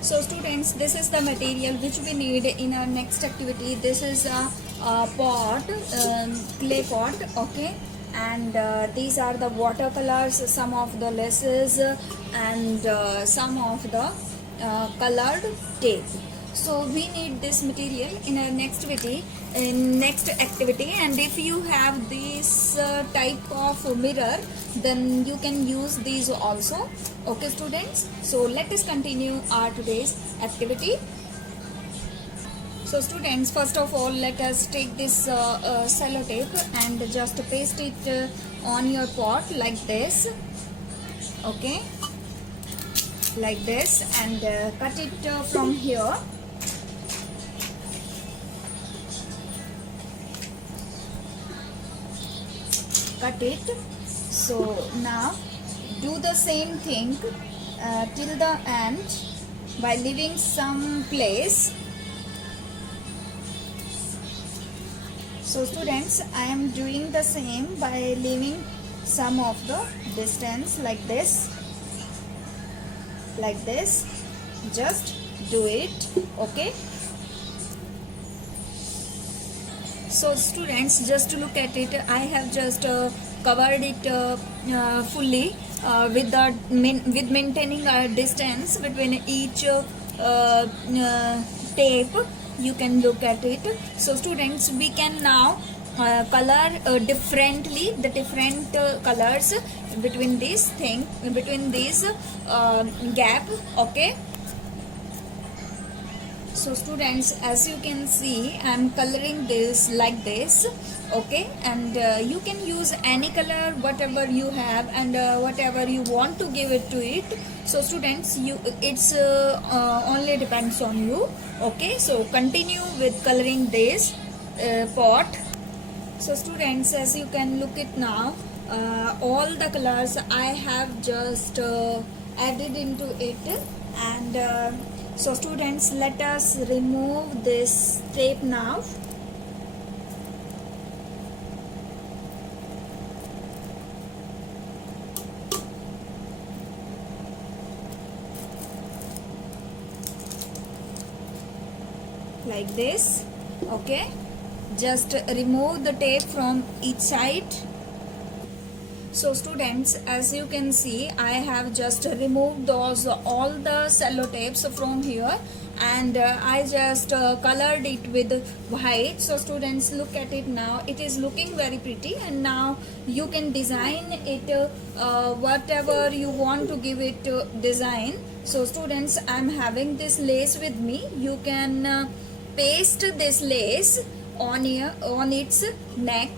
So students, this is the material which we need in our next activity. This is a pot, clay pot, okay, and these are the watercolors, some of the laces, and some of the colored tape. So we need this material in our next activity, and if you have this type of mirror, then you can use these also. Okay students, so let us continue our today's activity. So students, first of all, let us take this sellotape and just paste it on your pot like this, okay, like this, and cut it from here. Cut it. So now do the same thing till the end by leaving some place. So students, I am doing the same by leaving some of the distance like this, just do it, okay. So students, just to look at it, I have just covered it fully with maintaining a distance between each tape. You can look at it. So students, we can now color differently the different colors between these gap, okay. So students, as you can see, I am coloring this like this, okay, and you can use any color whatever you have and whatever you want to give it to it. So students, it's only depends on you, okay. So continue with coloring this pot. So students, as you can look it now, all the colors I have just added into it, and so students, let us remove this tape now. Like this, okay. Just remove the tape from each side. So students, as you can see, I have just removed all the sellotapes from here, and I just colored it with white. So students, look at it now, it is looking very pretty, and now you can design it whatever you want to give it design. So students, I am having this lace with me. You can paste this lace on its neck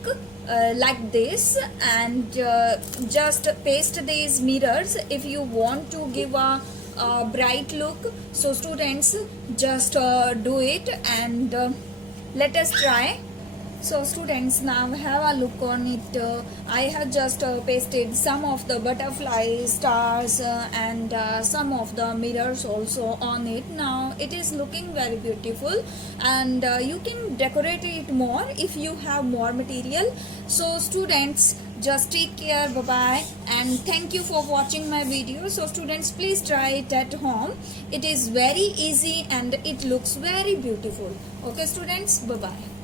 like this, and just paste these mirrors if you want to give a bright look. So students, just do it, and let us try. So students, now have a look on it. I have just pasted some of the butterfly stars and some of the mirrors also on it. Now it is looking very beautiful, and you can decorate it more if you have more material. So students, just take care, bye bye, and thank you for watching my video. So students, please try it at home. It is very easy and it looks very beautiful. Okay students, bye bye.